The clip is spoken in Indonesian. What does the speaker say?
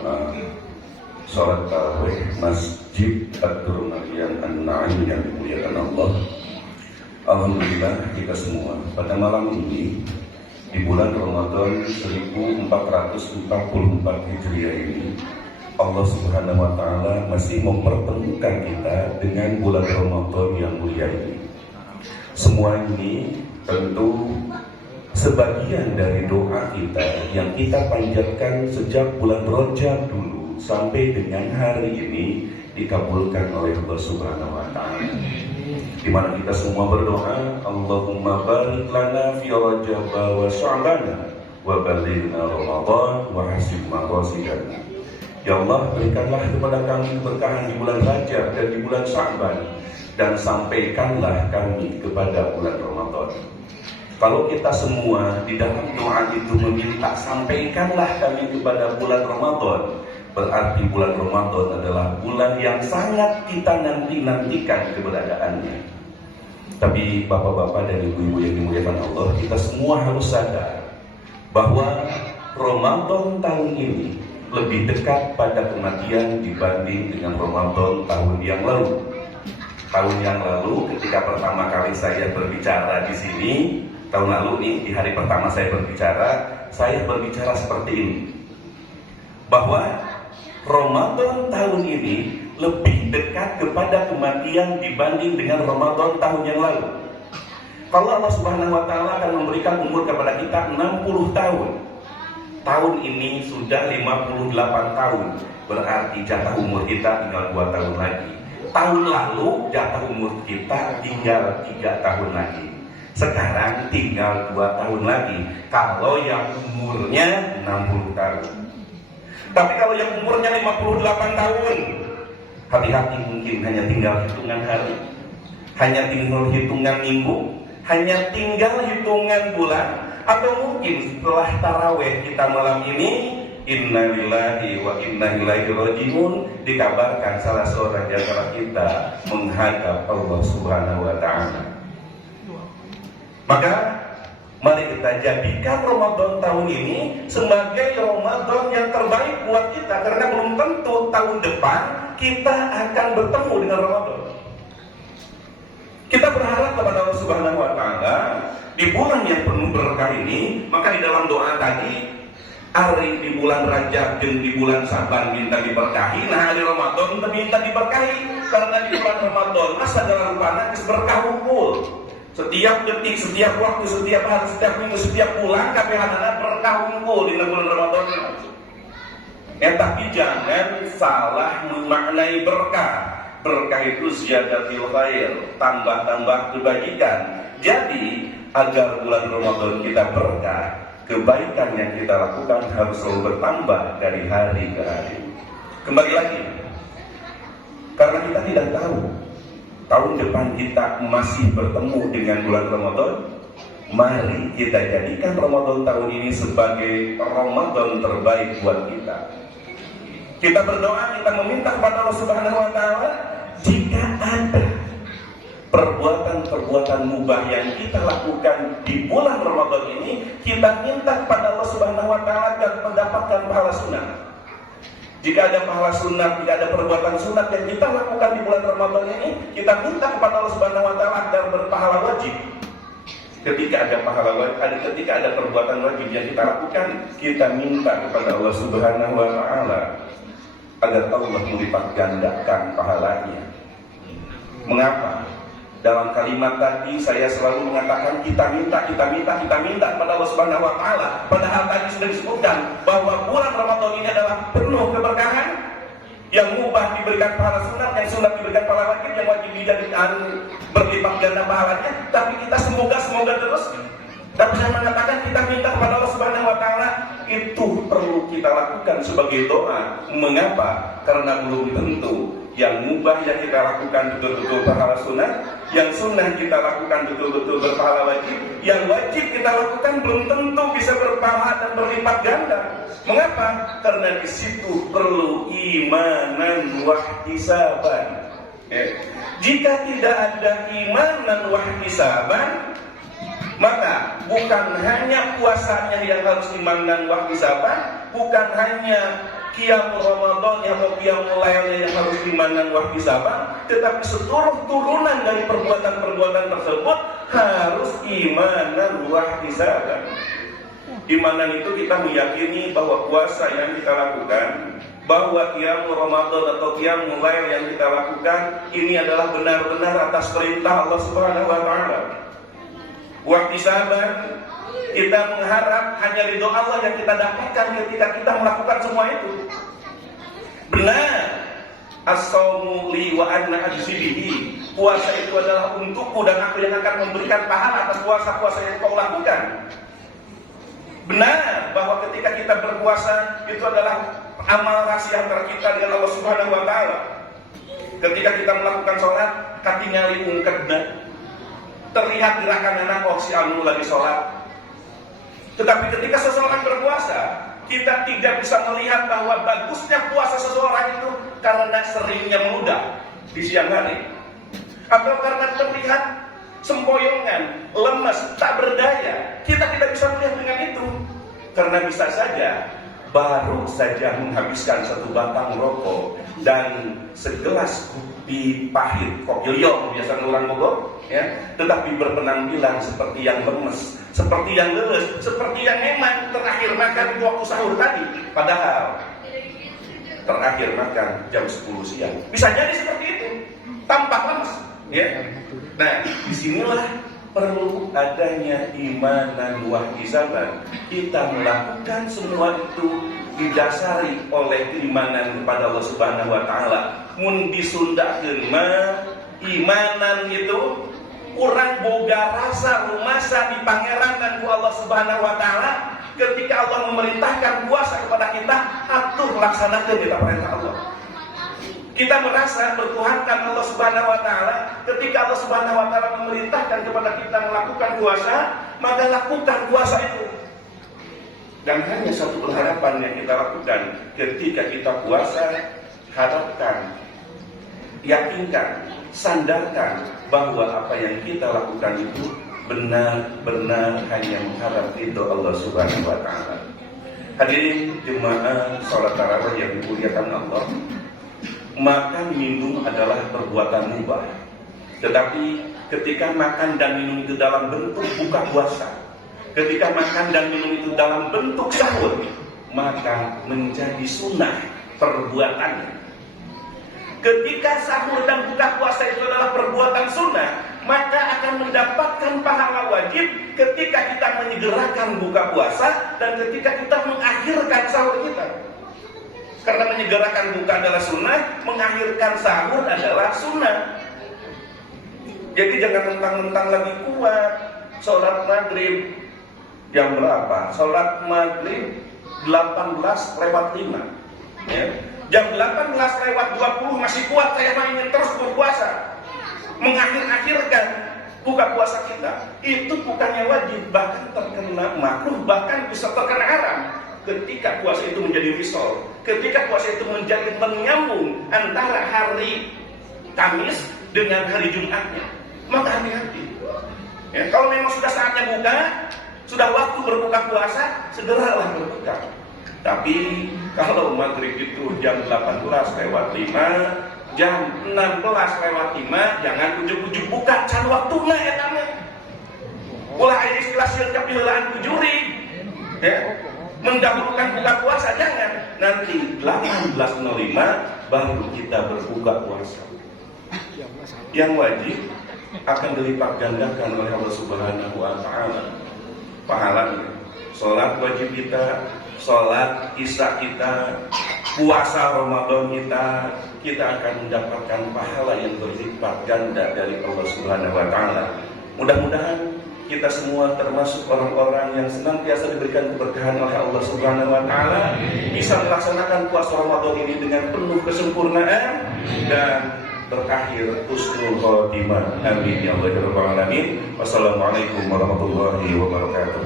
berjamaah sholat tarawih Masjid Ad-Durmalian An-Naim yang dimuliakan Allah. Alhamdulillah kita semua pada malam ini di bulan Ramadan 1444 Hijriah ini, Allah Subhanahu wa Ta'ala masih mempertemukan kita dengan bulan Ramadan yang mulia ini. Semua ini tentu sebagian dari doa kita yang kita panjatkan sejak bulan Rajab dulu sampai dengan hari ini dikabulkan oleh Allah Subhanahu wa Ta'ala. Di mana kita semua berdoa, Allahumma barik lana fi Rajab wa Sya'ban wa balighna Ramadan wa hasib maqasidana. Ya Allah, berikanlah kepada kami keberkahan di bulan Rajab dan di bulan Sya'ban, dan sampaikanlah kami kepada bulan Ramadan. Kalau kita semua di dalam doa itu meminta sampaikanlah kami kepada bulan Ramadan, berarti bulan Ramadan adalah bulan yang sangat kita nantikan keberadaannya. Tapi bapak-bapak dan ibu-ibu yang dimuliakan Allah, kita semua harus sadar bahwa Ramadan tahun ini lebih dekat pada kematian dibanding dengan Ramadan tahun yang lalu. Tahun yang lalu ketika pertama kali saya berbicara di sini, tahun lalu nih, di hari pertama saya berbicara seperti ini, bahwa Ramadan tahun ini lebih dekat kepada kematian dibanding dengan Ramadan tahun yang lalu. Kalau Allah Subhanahu wa Ta'ala akan memberikan umur kepada kita 60 tahun, tahun ini sudah 58 tahun, berarti jatah umur kita tinggal 2 tahun lagi. Tahun lalu jatah umur kita tinggal 3 tahun lagi. Sekarang tinggal 2 tahun lagi kalau yang umurnya 60 tahun. Tapi kalau yang umurnya 58 tahun, hati-hati, mungkin hanya tinggal hitungan hari, hanya tinggal hitungan minggu, hanya tinggal hitungan bulan, atau mungkin setelah tarawih kita malam ini, inna lillahi wa inna ilaihi raji'un, dikabarkan salah seorang di antara kita menghadap Allah Subhanahu wa Ta'ala. Maka mari kita jadikan Ramadan tahun ini sebagai Ramadan yang terbaik buat kita, karena belum tentu tahun depan kita akan bertemu dengan Ramadan. Kita berharap kepada Allah Subhanahu wa Ta'ala di bulan yang penuh berkah ini. Maka di dalam doa tadi, hari di bulan Rajab dan di bulan Sya'ban minta diberkahi. Nah, hari Ramadan minta diberkahi, karena di bulan Ramadan masa dalam rupanya berkah kumpul. Setiap detik, setiap waktu, setiap hari, setiap minggu, setiap bulan KPH berkah kumpul di bulan Ramadan. Tapi jangan salah memaknai berkah. Berkah itu ziyadatil khair, tambah-tambah kebajikan. Jadi agar bulan Ramadan kita berkah, kebaikan yang kita lakukan harus selalu bertambah dari hari ke hari. Kembali lagi, karena kita tidak tahu tahun depan kita masih bertemu dengan bulan Ramadan, mari kita jadikan Ramadan tahun ini sebagai Ramadan terbaik buat kita. Kita berdoa, kita meminta kepada Allah Subhanahu wa Ta'ala, jika ada perbuatan-perbuatan mubah yang kita lakukan di bulan Ramadan ini, kita minta kepada Allah Subhanahu wa Ta'ala agar mendapatkan pahala sunat. Jika ada pahala sunat, jika ada perbuatan sunat yang kita lakukan di bulan Ramadan ini, kita minta kepada Allah Subhanahu wa Ta'ala agar berpahala wajib. Ketika ada pahala wajib, ketika ada perbuatan wajib yang kita lakukan, kita minta kepada Allah Subhanahu wa Ta'ala agar Allah melipat gandakan pahalanya. Mengapa? Dalam kalimat tadi saya selalu mengatakan kita minta kepada Allah Subhanahu wa Ta'ala. Padahal tadi sudah disebutkan bahwa bulan Ramadan ini adalah penuh keberkahan, yang mubah diberikan pahala sunat, yang sunat diberikan pahala wajib, yang wajib dijadikan berlipat ganda pahalanya. Tapi kita semoga terus. Tapi saya mengatakan kita minta kepada Allah Subhanahu wa Ta'ala, itu perlu kita lakukan sebagai doa. Mengapa? Karena belum tentu yang mubah yang kita lakukan betul-betul berpahala sunat, yang sunnah kita lakukan betul-betul berpahala wajib, yang wajib kita lakukan belum tentu bisa berpahala dan berlipat ganda. Mengapa? Karena di situ perlu imanan wahtisaban. Jika tidak ada imanan wahtisaban, maka bukan hanya puasanya yang harus iman dan wahtisaban, bukan hanya qiyamul Ramadan atau qiyamul lail yang harus imanan wa ihtisaban, tetapi seluruh turunan dari perbuatan-perbuatan tersebut harus imanan wa ihtisaban. Imanan itu kita meyakini bahwa puasa yang kita lakukan, bahwa qiyamul Ramadan atau qiyamul lail yang kita lakukan ini adalah benar-benar atas perintah Allah Subhanahu wa taala. Wa ihtisaban, kita mengharap hanya ridho Allah yang kita dapatkan ketika kita melakukan semua itu. Benar, as-shaumu li wa ana ajzi bihi. Puasa itu adalah untukku dan aku yang akan memberikan pahala atas puasa-puasa yang kau lakukan. Benar bahwa ketika kita berpuasa itu adalah amal rahasia antara kita dengan Allah Subhanahu wa taala. Ketika kita melakukan sholat, katingali ungkedna, terlihat gerakan anak si anu lagi sholat. Tetapi ketika seseorang berpuasa, kita tidak bisa melihat bahwa bagusnya puasa seseorang itu karena seringnya meludah di siang hari, atau karena terlihat sempoyongan, lemas, tak berdaya. Kita tidak bisa melihat dengan itu, karena bisa saja baru saja menghabiskan satu batang rokok dan segelas kopi pahit, kopi yoyong biasa orang Bogor, ya, tetapi berpenampilan seperti yang lemes, seperti yang leles, seperti yang memang terakhir makan di waktu sahur tadi, padahal terakhir makan jam 10 siang. Bisa jadi seperti itu, tampak lemes, ya. Nah, disinilah perlu adanya imanan wa ihtisaban. Kita melakukan semua itu didasari oleh keimanan kepada Allah Subhanahu wa taala. Mun disundakeun mah imanan itu urang boga rasa rumasa di pangeranan ku Allah Subhanahu wa taala. Ketika Allah memerintahkan puasa kepada kita, atur laksanakeun kita perintah Allah. Kita merasa bertuhankan Allah Subhanahu wa taala. Ketika Allah Subhanahu wa taala memerintahkan kepada kita melakukan puasa, maka lakukan puasa itu. Dan hanya satu pengharapan yang kita lakukan ketika kita puasa, harapkan, yakinkan, sandarkan bahwa apa yang kita lakukan itu benar-benar hanya mengharap ridho Allah Subhanahu wa taala. Hadirin jemaah salat tarawih yang dimuliakan Allah, makan minum adalah perbuatan mubah. Tetapi ketika makan dan minum itu dalam bentuk buka puasa, ketika makan dan minum itu dalam bentuk sahur, maka menjadi sunnah perbuatannya. Ketika sahur dan buka puasa itu adalah perbuatan sunnah, maka akan mendapatkan pahala wajib ketika kita menyegerakan buka puasa dan ketika kita mengakhirkan sahur kita. Karena menyegerakan buka adalah sunnah, mengakhirkan sahur adalah sunnah. Jadi jangan mentang-mentang lagi kuat sholat maghrib jam berapa? Sholat maghrib 18:05, ya. Jam 18:20 masih kuat saya ingin terus berpuasa, mengakhir-akhirkan buka puasa kita. Itu bukannya wajib, bahkan terkena makruh, bahkan bisa terkena haram. Ketika puasa itu menjadi risol, ketika puasa itu menjadi menyambung antara hari Kamis dengan hari Jumatnya, maka hati-hati. Ya, kalau memang sudah saatnya buka, sudah waktu berbuka puasa, segeralah berbuka. Tapi kalau maghrib itu jam 18:05, jam 16:05, jangan ujuk-ujuk buka, can waktunya ya namanya. Ulah ini istilah silkap pihelaan kujuri, ya. Mendahulukan buka puasa, jangan. Nanti 18:05 baru kita berbuka puasa. Yang wajib akan dilipat gandakan oleh Allah Subhanahu wa taala pahalanya. Sholat wajib kita, sholat isya kita, puasa Ramadan kita akan mendapatkan pahala yang berlipat ganda dari Allah Subhanahu wa taala. Mudah-mudahan kita semua termasuk orang-orang yang senantiasa diberikan keberkahan oleh Allah Subhanahu wa taala, bisa melaksanakan puasa Ramadan ini dengan penuh kesempurnaan dan berakhir husnul khotimah. Amin ya rabbal alamin. Wassalamualaikum warahmatullahi wabarakatuh.